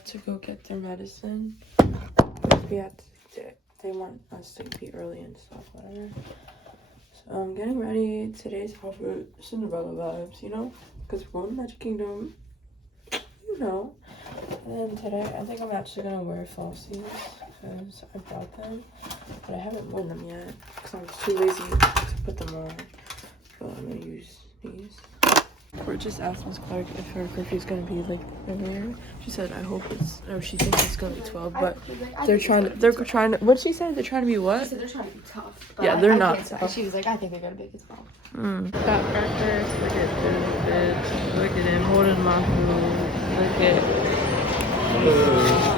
left to go get their medicine. We had to, they want us to be early and stuff, whatever. So I'm getting ready. Today's outfit, Cinderella vibes, you know? Because we're going to Magic Kingdom, you know. And then today, I think I'm actually going to wear falsies because I bought them. But I haven't worn them yet because I was too lazy to put them on. But I'm going to use these. Or just asked Miss Clark if her curfew is gonna be like earlier. She said, "I hope it's," or she thinks it's gonna be 12. But they're trying to. What did she say? They're trying to be what? She said they're trying to be tough. Yeah, they're not tough. She was like, I think they're gonna make it 12. Got breakfast. Look at this bitch. Look at him holding my food. Look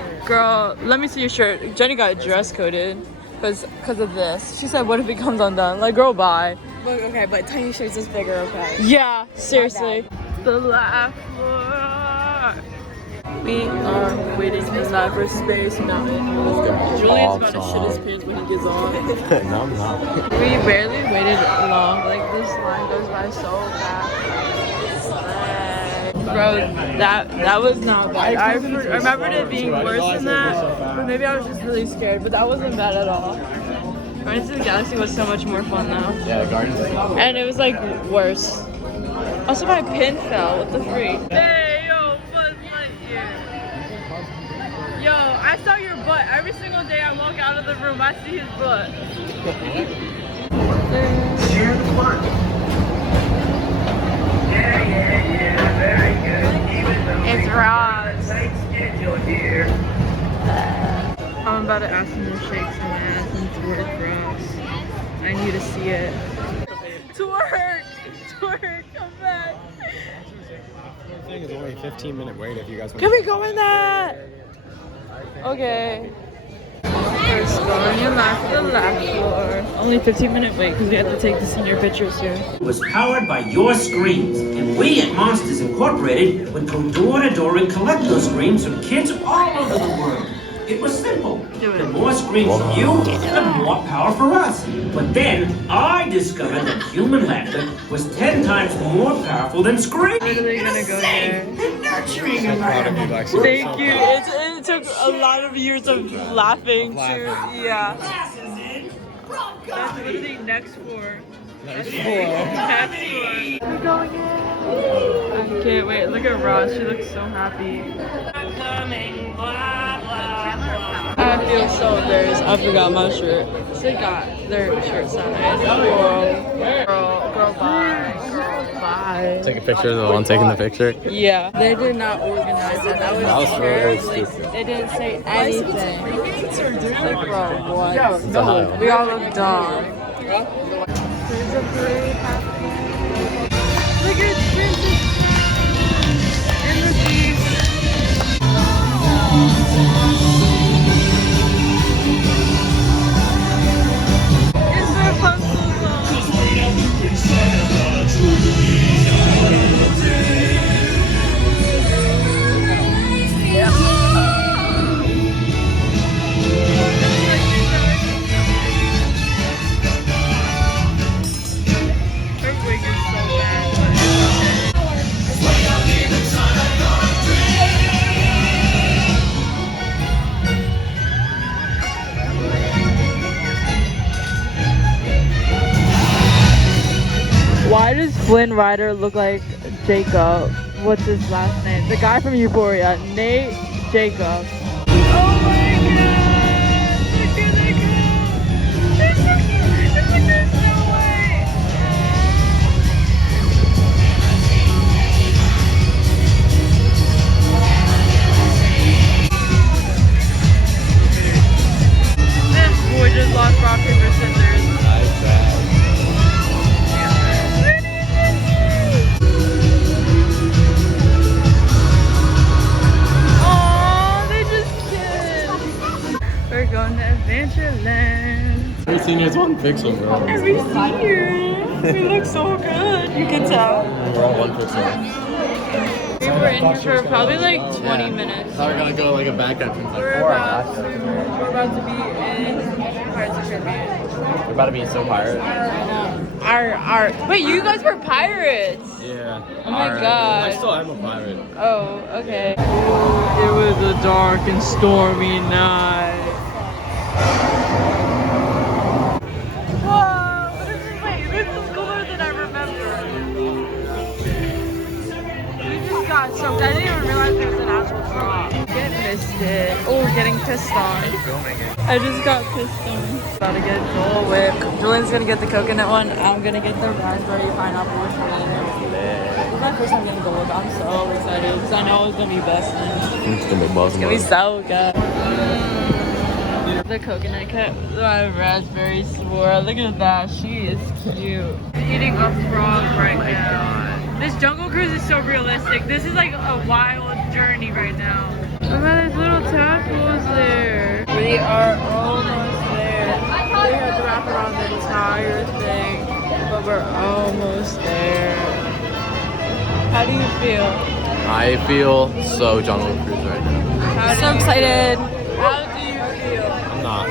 at. Girl, let me see your shirt. Jenny got dress coded because of this. She said, "What if it comes undone?" Like, girl, bye. But, okay, but tiny shirts is bigger, okay? Yeah, seriously. The laugh floor. We are waiting in line for Space Mountain. Julian's about to shit his pants when he gets on. No, I'm not. We barely waited long. Like, this line goes by so fast. Bro, that was not bad. I remembered it being worse than that. But maybe I was just really scared. But that wasn't bad at all. Guardians of the Galaxy was so much more fun though. Yeah, Guardians of the Galaxy. And it was like worse. Also my pin fell, what the freak? Hey, yo, Buzz Lightyear. Yo, I saw your butt. Every single day I walk out of the room, I see his butt. Share the fun. Yeah, very good. Even though It's Roz. tight schedule here. I'm about to ask him to shake some ass and twerk for us. I need to see it. Twerk! Twerk, come back! I think it's only a 15-minute wait if you guys want. Can we go in that? Okay. First going in line for the laugh floor. Only 15-minute wait because we have to take the senior pictures here. Was powered by your screams, and we at Monsters Incorporated would go door to door and collect those screams from kids all over the world. It was simple. The more screams from you, the more power for us. But then I discovered that human laughter was 10 times more powerful than screaming. Literally gonna go there. And nurturing I'm proud of you, Lexi. Thank you. It took a lot of years of laughing to, yeah. Glasses in. Rock That's what the next floor. Next Next floor. We're going in. I can't wait. Look at Ross. She looks so happy. coming, blah, blah, blah. I feel so embarrassed. I forgot my shirt. They got their shirt size. Girl, bye. Girl, bye. Take a picture of the one taking the picture. Yeah. They did not organize that. That was really terribly. stupid. They didn't say anything. Like, bro, what? It's a highlight. We all look dumb. There's a parade happening. Look at Princess in the Jeep. It's Rapunzel song. Her wig is so bad, but it's okay. Why does Flynn Rider look like Jacob? What's his last name? The guy from Euphoria, Nate Jacob. Oh my god! Look at that girl! It's like there's no way! This boy just lost rock, paper, scissors. Aw, they just kissed. We're going to Adventureland. Every senior's one pixel, bro. Every senior. We look so good. You can tell. We're all one pixel. We were in here for probably like 20 minutes. Now we're gonna go like a back entrance, like We're 4 about to be in Pirates of the Caribbean. We're about to be so pirate. Our wait, you guys were pirates. Yeah. Oh my God. I still am a pirate. Oh, okay. It was a dark and stormy night. Whoa! This is cooler than I remember. We just got soaked. I didn't even realize there was an actual drop. Get misted. Oh, getting pissed on. I just got pissed on. About to get Dole Whip. Julian's gonna get the coconut one. I'm gonna get the raspberry pineapple one. This is my first time getting Dole Whip. I'm so excited because I know it's gonna be best. It's gonna be buzzing. It's gonna be so good. The coconut cut, the raspberry swirl. Look at that. She is cute. Eating a frog right now. This Jungle Cruise is so realistic. This is like a wild journey right now. Look at these little tadpoles there. We are almost there. We have to wrap around the entire thing, but we're almost there. How do you feel? I feel so Jungle Cruise right now. So excited. How do you feel? I'm not.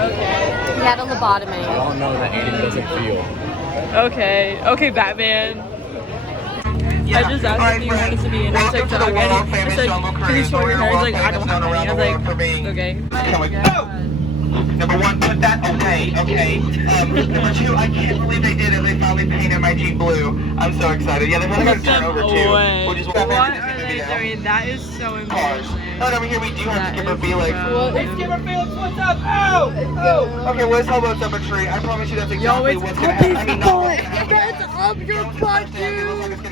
Okay. He had a lobotomy. I don't know that Aiden doesn't feel. Okay. Okay, Batman. I just asked if you wanted to be in a TikTok and I said, can you show your hair? He's like, I don't have any. I was like, okay. Number one, put that okay. Number two, I can't believe they did it. They finally painted my Jeep blue. I'm so excited. Yeah, they're probably gonna turn over too. Which is What are they doing? That is so embarrassing. Oh, over here we do have Skipper Felix. Hey, Skipper Felix, what's up? Oh! Okay, well, let's elbow up a tree. I promise you that's exactly what's gonna happen. I mean, no. Get up your butt, dude!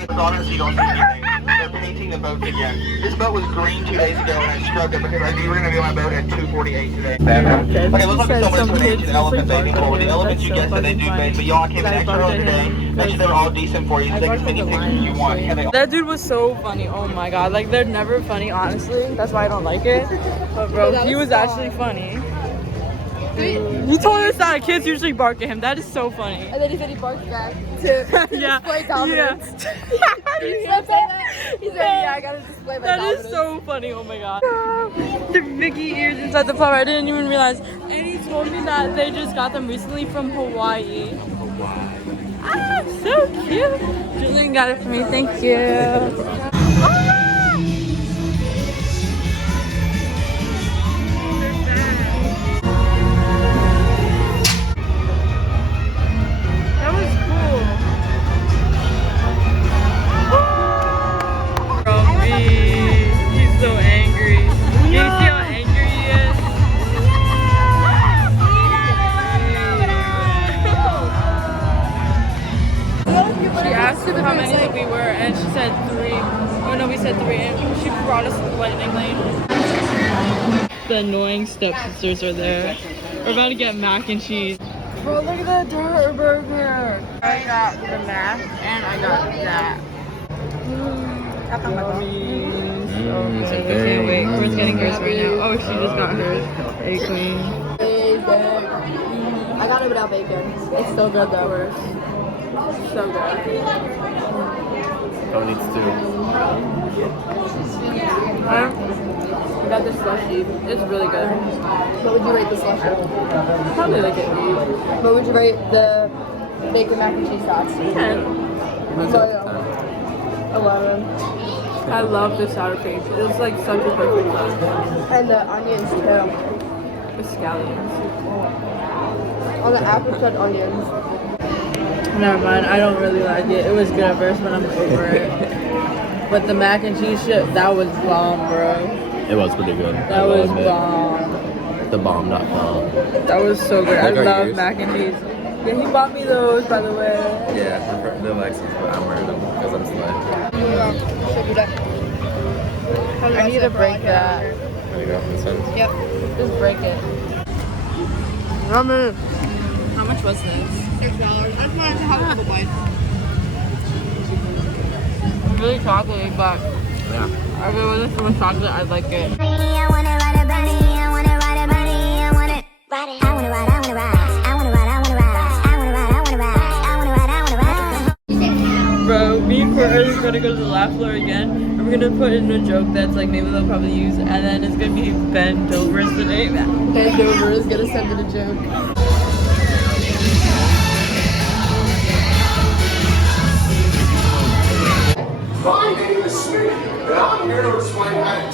So you don't see anything. They're painting the boat again. This boat was green 2 days ago and I scrubbed it because I knew we were going to be on my boat at 2:48 today. Okay, let's look at someone's for an ancient elephant bathing pool. The elephants you guessed that they do bathe, but y'all came in extra early today. Make sure they're all decent for you. Take as many pictures as you want. That dude was so funny. Oh my god. Like, they're never funny, honestly. That's why I don't like it. But bro, he was actually funny. He told us that kids usually bark at him. That is so funny. And then he said he barked back to Yeah. display dominance. Yeah. Did you say that? He's like, yeah, I gotta display my That dominance. is so funny. Oh my god. The Mickey ears inside the flower. I didn't even realize. And he told me that they just got them recently from Hawaii. Ah, so cute. Julian got it for me. Thank you. That was cool. He's so angry. Can you see how angry he is? She asked how many that we were, and she said 3. Oh no, we said 3, and she brought us to the lightning lane. The annoying stepsisters are there. We're about to get mac and cheese. Bro, look at that dirt burger. I got the mac, and I got that. Yummy. So good. I can't wait. We're getting hers right now. Oh, she just got hers. Hey, queen. I got it without bacon. It's still good though. So good. Who needs to? I got this slushy. It's really good. What would you rate the slushy? Probably like an 8. What would you rate the bacon mac and cheese sauce? 10. 11. I love the sour cream. It was like such a perfect size. And the onions too. The scallions. On the app it said onions. Never mind. I don't really like it. It was good at first, but I'm over it. But the mac and cheese shit, that was bomb, bro. It was pretty good. That was bomb. The bomb.com. That was so good. I Like our love ears? mac and cheese. Yeah, he bought me those, by the way. Yeah, they're Lexus, but I'm wearing them because I'm slow. I need to break that. There you go. This one. Yep. Just break it. Yummy. How much was this? $6. I just wanted to have a couple bites. It's really chocolatey, but Yeah. I really want it so much chocolate, I like it. I wanna ride a bunny, I wanna ride a bunny, I wanna ride it. I wanna ride, I wanna ride, I wanna ride, I wanna ride, I wanna ride, I wanna ride, I wanna ride, I wanna ride. Bro, me and Courtney are gonna go to the laugh floor again. And we're gonna put in a joke that's like maybe they'll probably use, and then it's gonna be bend over is the name. Bend over is gonna send it a joke. My name is Smitty, and I'm here to explain how to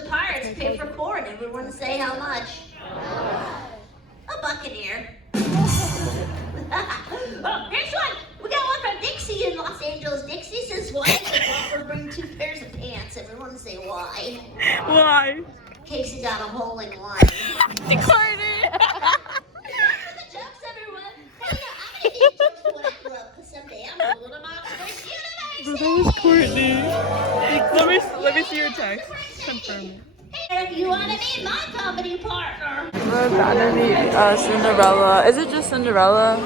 the Pirates pay for 4, and everyone say how much? A Buccaneer. Oh, here's one. We got one from Dixie in Los Angeles. Dixie says, why does the golfer bring 2 pairs of pants? Everyone say why. Why? In case he got a hole in one. Courtney! The jokes, everyone. Hey, I'm gonna get jokes when I grow up, because someday I'm gonna go to Oxford University. That was Courtney. Let me see your text. Confirm it. Hey, if you want to be my comedy partner. We're about to meet Cinderella. Is it just Cinderella?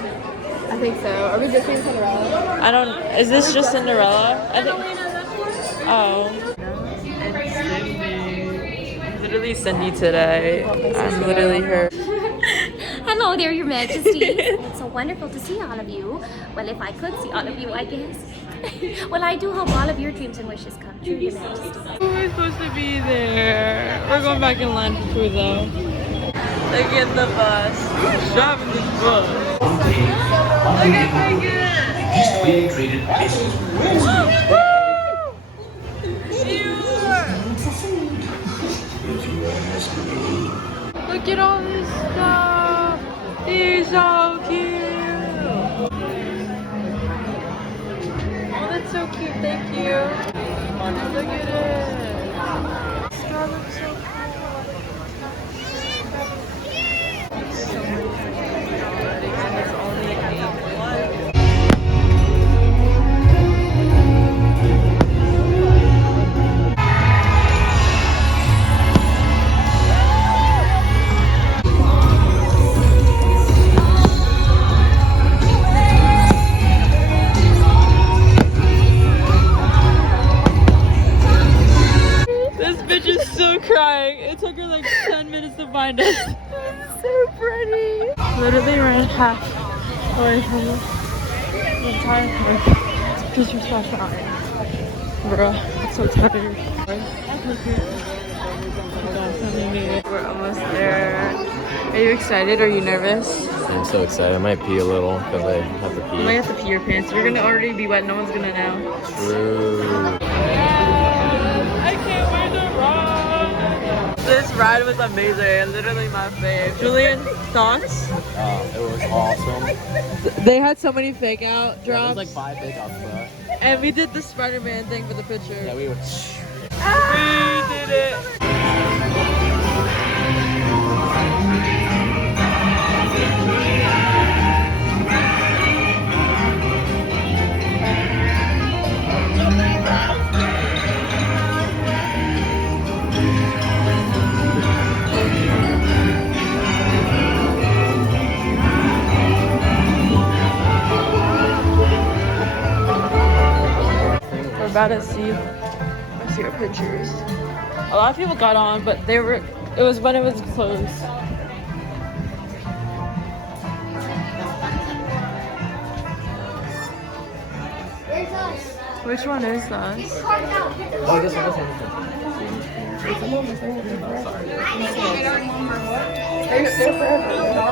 I think so. Are we just being Cinderella? I don't. Is this just Cinderella? I think. Oh. It's Cindy. Literally Cindy today. I'm literally her. Hello there, Your Majesty. It's so wonderful to see all of you. Well, if I could see all of you, I guess. Well, I do hope all of your dreams and wishes come true, Your Majesty. We're supposed to be there. We're going back in line for food though. Look at the bus. Who's driving this bus? Look at Megan. Peacefully treated places. Look at all this stuff. He's so cute. Oh, that's so cute. Thank you. Look at it. Straw looks so crying. It took her like 10 minutes to find us. It's so pretty. Literally ran half away from us. The entire park. Just for stuff crying. Bro, I'm so tired. We're almost there. Are you excited? Are you nervous? I'm so excited. I might pee a little because I have to pee. You might have to pee your pants. You're gonna already be wet. No one's gonna know. True. I can't wait to ride. This ride was amazing. Literally my fave. Julian, thoughts? It was awesome. They had so many fake out There drops. was like 5 big ups, bro. And we did the Spider-Man thing for the picture. Yeah, we were. We did it. We're about to see our pictures. A lot of people got on, but it was when it was closed. Which one is that? Oh, this one.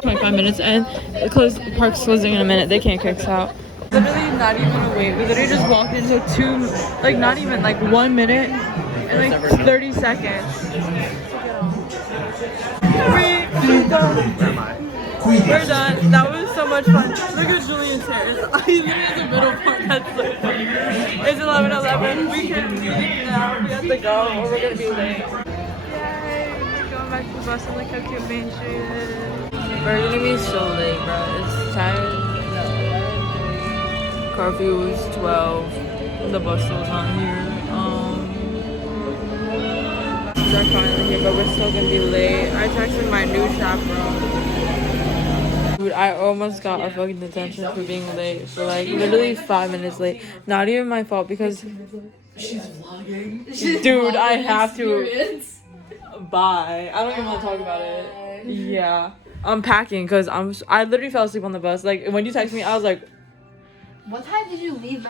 25 minutes and the park's closing in a minute. They can't kick us out. Literally not even a wait. We literally just walked into not even 1 minute and like 30 seconds. We're done. We're done. That was so much fun. Look at Julian's hair. It's literally in the middle part. That's so funny. It's 11:11. We can leave now. We have to go or we're gonna be late. Yay! We're going back to the bus and look how cute Main Street is. We're gonna be so late, bro. It's time. Curfew was 12. The bus still not here. They're finally here, but we're still gonna be late. I texted my new chaperone. Dude, I almost got a fucking detention for being late. For literally 5 minutes late. Not even my fault because she's vlogging. Dude, I have to. Bye. I don't even want to talk about it. Yeah. I'm packing because I literally fell asleep on the bus. Like when you text me, I was like, What time did you leave?